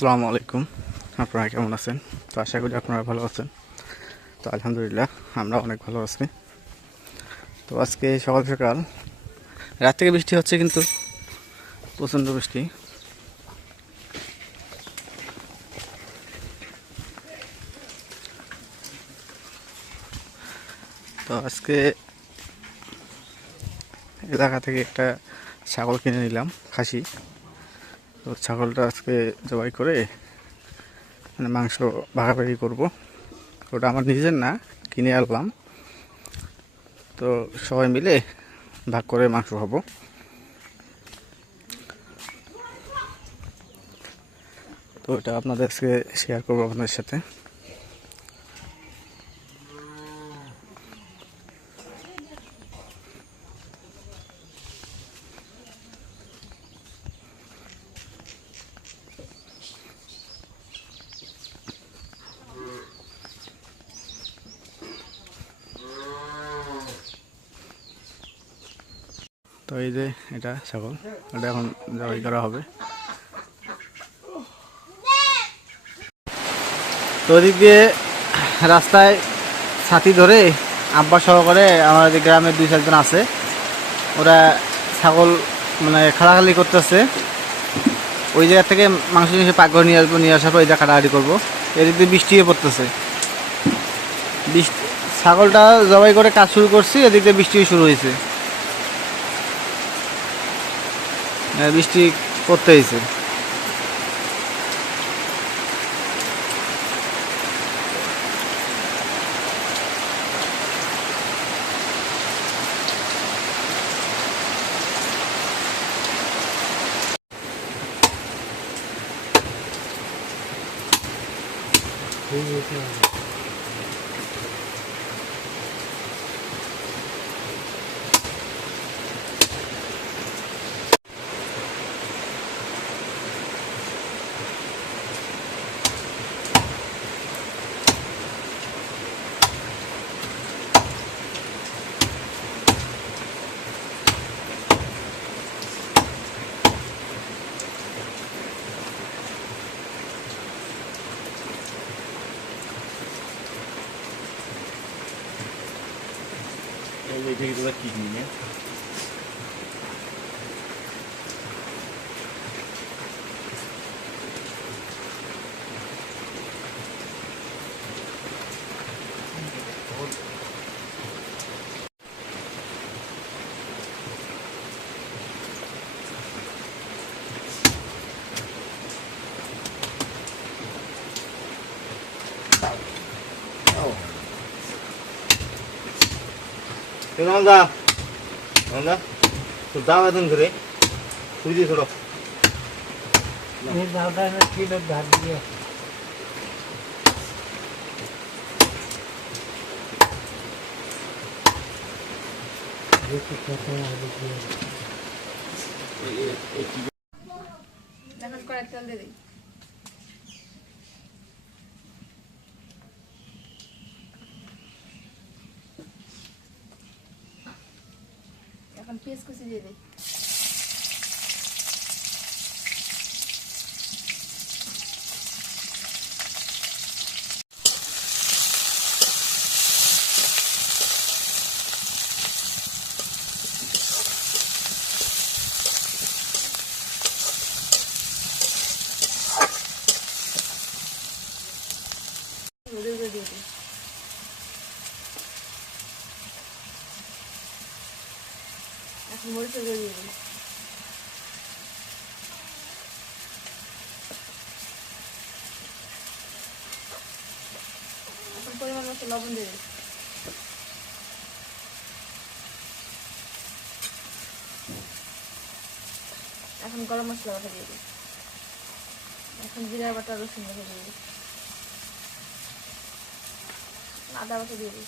আসসালামু আলাইকুম। আপনারা কেমন আছেন? তো আশা করি আপনারা ভালো আছেন। তো আলহামদুলিল্লাহ, আমরা অনেক ভালো আছি। তো আজকে সকাল সকাল, রাত থেকে বৃষ্টি হচ্ছে কিন্তু, প্রচণ্ড বৃষ্টি। তো আজকে এলাকা থেকে একটা ছাগল কিনে নিলাম, খাসি। তো ছাগলটা আজকে জবাই করে মানে মাংস ভাগাভাগি করব। ওটা আমার নিজের না, কিনে আনলাম। তো সবাই মিলে ভাগ করে মাংস খাব। তো এটা আপনাদের আজকে শেয়ার করব আপনাদের সাথে তো এই যে এটা ছাগল। এটা এখন জবাই করা হবে। তো ওদিক দিয়ে রাস্তায় ছাতি ধরে আব্বা সহকারে আমাদের গ্রামের দুই চারজন আছে। ওরা ছাগল মানে খালাখালি করতেছে। ওই জায়গা থেকে মাংস জিনিস পাক করে নিয়ে আসব, নিয়ে আসার পর জায়গা কাটাকাটি করব। এদিক দিয়ে বৃষ্টিও পড়তেছে। বৃষ্টি ছাগলটা জবাই করে কাজ শুরু করছি, এদিক দিয়ে বৃষ্টিও শুরু হয়েছে। বৃষ্টি পড়তে হয়েছে এইগুলো কি নিয়ে নন্দা নন্দা তোর দাম এখন ধরে তুই দিয়ে ছোট এখন কড়াই তেল দিয়ে দিই দিয়ে দিই হলুদের গুঁড়ো দিয়ে দিই এখন মরিচের গুঁড়ো দিয়ে দিই এখন পরিমাণ মতো লবণ এখন গরম মশলা বাটা দিয়ে দিই। এখন জিরা বাটা, রসুন বাটা দিয়ে দিই। আদা বাটা দিয়ে দিই।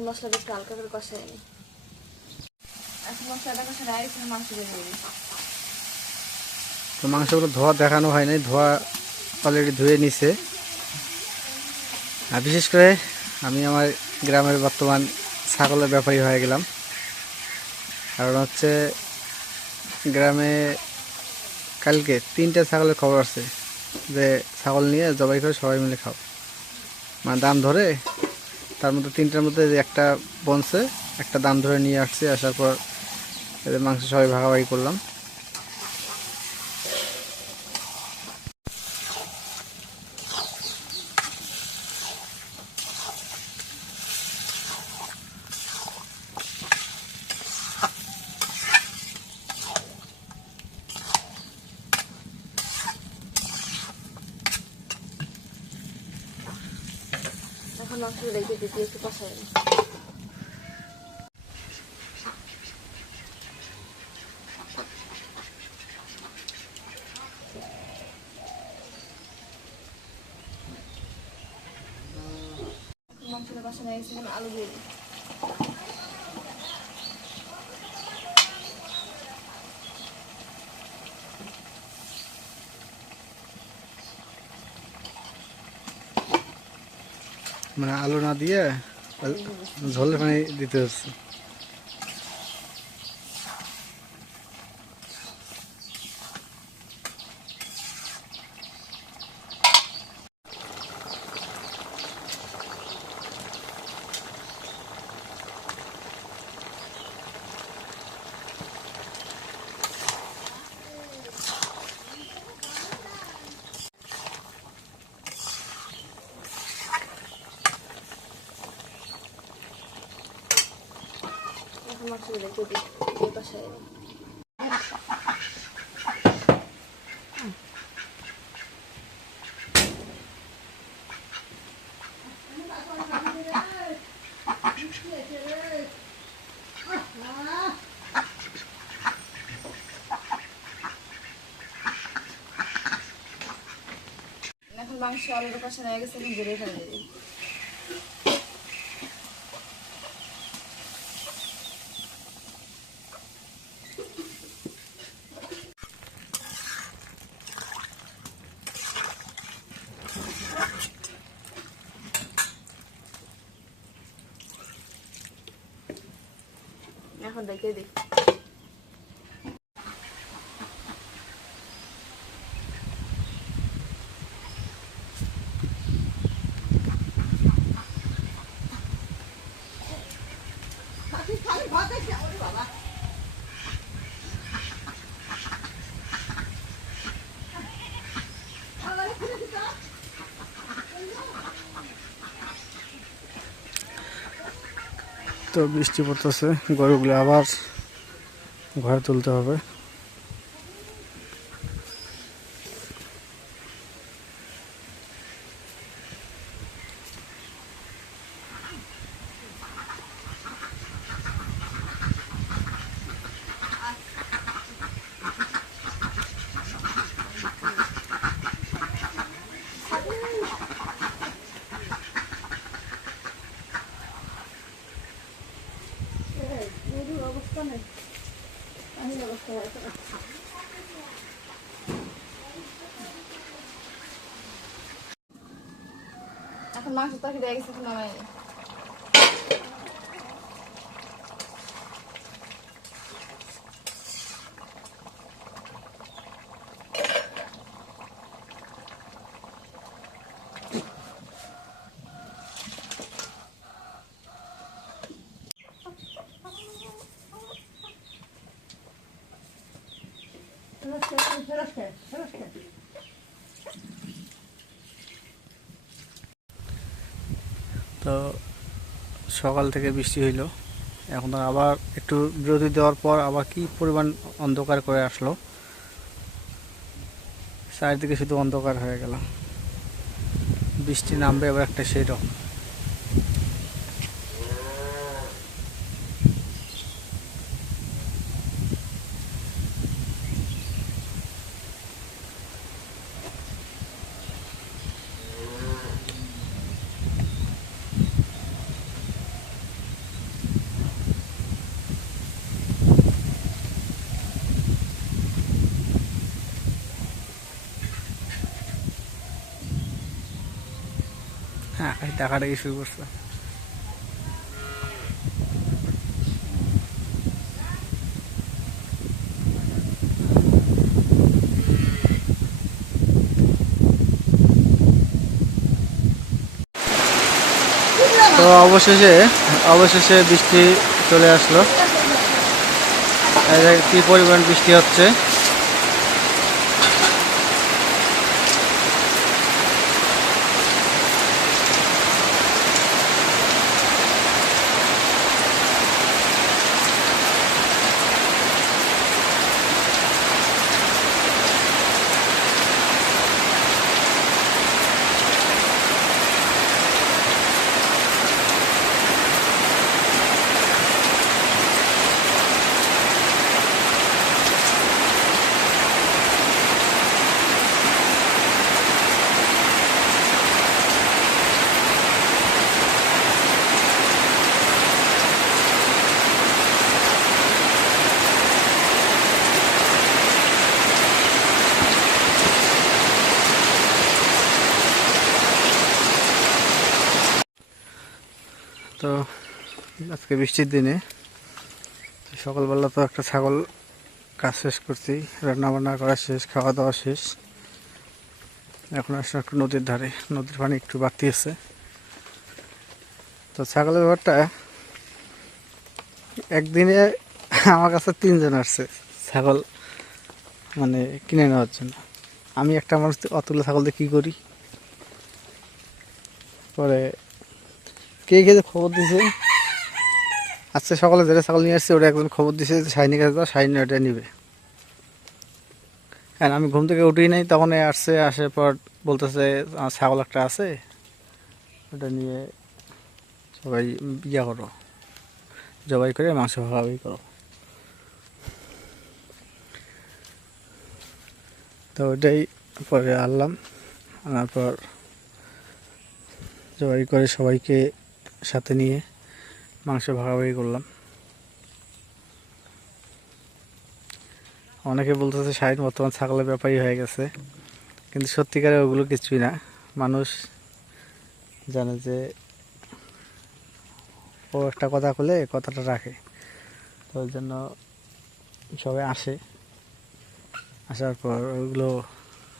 এখন মশলাটা একটু হালকা করে কষাই নিই এখন মশলাটা কষা রাইস মাংস দিয়ে দিই তো মাংসগুলো ধোয়া দেখানো হয় নাই ধোয়া অলরেডি ধুয়ে নিছে। আর বিশেষ করে আমি আমার গ্রামের বর্তমান ছাগলের ব্যাপারী হয়ে গেলাম। কারণ হচ্ছে গ্রামে কালকে তিনটে ছাগলের খবর আছে যে ছাগল নিয়ে জবাই করে সবাই মিলে খাও। মানে দাম ধরে তার মধ্যে তিনটার মধ্যে একটা বনসে একটা দাম ধরে নিয়ে আসছে, আসার পর এদের মাংস সবাই ভাগাভাগি করলাম। রেখে দিতে একটু কষা নিই। মাংসটা হয়ে আলু দিয়ে মানে আলু না দিয়ে ঝোলের পানি দিতে হচ্ছে। রেখে দিই দিয়ে কষাই এখন মাংস আলুটা কষানো হয়ে গেছে এখন জোরে ফেলে দিই। এখন দেখে। দিই তো বৃষ্টি পড়তেছে গরুগুলো আবার ঘরে তুলতে হবে। এখন মাংস তরকারি হয়ে গেছে এখন নামাই নিই। তো সকাল থেকে বৃষ্টি হইল। এখন আবার একটু বিরতি দেওয়ার পর আবার কি পরিমাণ অন্ধকার করে আসলো। চারিদিকে শুধু অন্ধকার হয়ে গেল। বৃষ্টি নামবে এবার একটা সেই রকম এই ডাকাডাকি শুরু করছে। তো অবশেষে অবশেষে বৃষ্টি চলে আসলো। কি পরিমাণ বৃষ্টি হচ্ছে তো আজকে বৃষ্টির দিনে। সকালবেলা তো একটা ছাগল কাজ শেষ করছি রান্না বান্না করা শেষ খাওয়া দাওয়া শেষ। এখন আসলে একটু নদীর ধারে, নদীর পানি একটু বাড়তি আছে। তো ছাগলের ব্যাপারটা, একদিনে আমার কাছে তিনজন আসছে ছাগল মানে কিনে নেওয়ার জন্য। আমি একটা মানুষ অতগুলো ছাগল দিয়ে কী করি? পরে কে কে খবর দিছে? আজকে সকালে যেটা ছাগল নিয়ে আসছে ওটা একজন খবর দিছে যে শাইনি কাছে দাও শাইনি ওটা নিবে। হ্যাঁ আমি ঘুম থেকে উঠেই নাই তখন আসছে, আসার পর বলতেছে ছাগল একটা আছে, ওটা নিয়ে সবাই ইয়া করো, জবাই করে মাংস ভাগাভাগি করো। তো ওটাই পরে আনলাম, আনার পর জবাই করে সবাইকে সাথে নিয়ে মাংস ভাগাভাগি করলাম। অনেকে বলতেছে শাহিন বর্তমান ছাগলের ব্যাপারই হয়ে গেছে, কিন্তু সত্যিকারে ওগুলো কিছুই না। মানুষ জানে যে ও একটা কথা বলে কথাটা রাখে, তো ওই জন্য সবাই আসে। আসার পর ওগুলো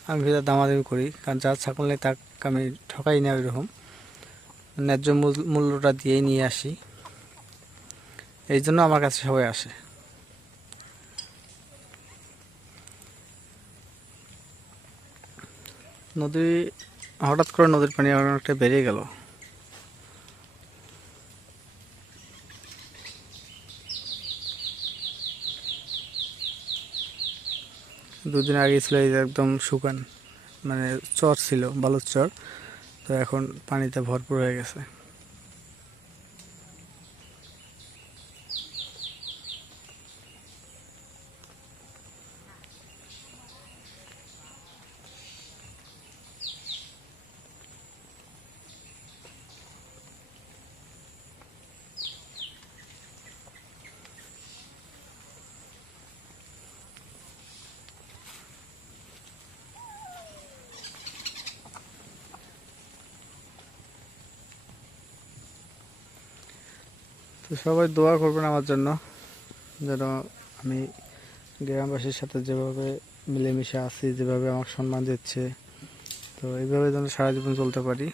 আমি ভিতরে দামাদামি করি, কারণ যার ছাগল নেই তাকে আমি ঠকাই না ওইরকম। ন্যায্য মূল- মূল্যটা দিয়েই নিয়ে আসি। এই জন্য আমার কাছে সবাই আসে। নদী, হঠাৎ করে নদীর পানি অনেকটা বেড়ে গেল। দুদিন আগে ছিল এই একদম শুকান মানে চর ছিল, বালুর চর। তো এখন পানিতে ভরপুর হয়ে গেছে। তো সবাই দোয়া করবেন আমার জন্য, যেন আমি গ্রামবাসীর সাথে যেভাবে মিলেমিশে আছি, যেভাবে আমার সম্মান দিচ্ছে, তো এইভাবে যেন সারা জীবন চলতে পারি।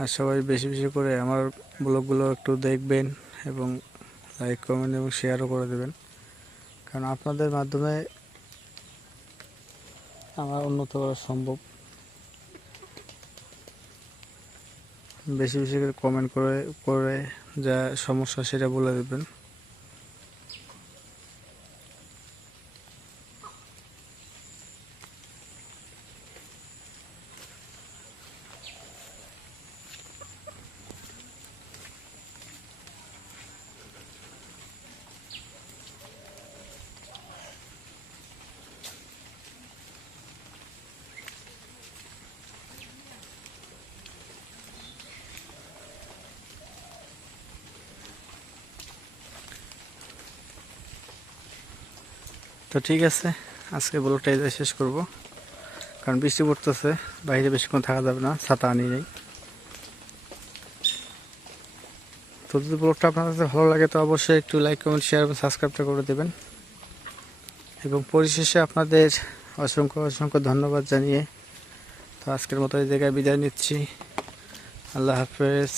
আর সবাই বেশি বেশি করে আমার ব্লগগুলো একটু দেখবেন এবং লাইক কমেন্ট এবং শেয়ারও করে দেবেন। কারণ আপনাদের মাধ্যমে আমার উন্নত করা সম্ভব। বেশি বেশি করে কমেন্ট করে করে যা সমস্যা সেটা বলে দেবেন। তো ঠিক আছে, আজকে ব্লগটা এই শেষ করব। কারণ বৃষ্টি পড়তেছে, বাইরে বেশিক্ষণ থাকা যাবে না, ছাতা আনি নেই। তো যদি ব্লগটা আপনার কাছে ভালো লাগে, তো অবশ্যই একটু লাইক কমেন্ট শেয়ার এবং সাবস্ক্রাইবটা করে দেবেন। এবং পরিশেষে আপনাদের অসংখ্য অসংখ্য ধন্যবাদ জানিয়ে তো আজকের মতো এই জায়গায় বিদায় নিচ্ছি। আল্লাহ হাফেজ।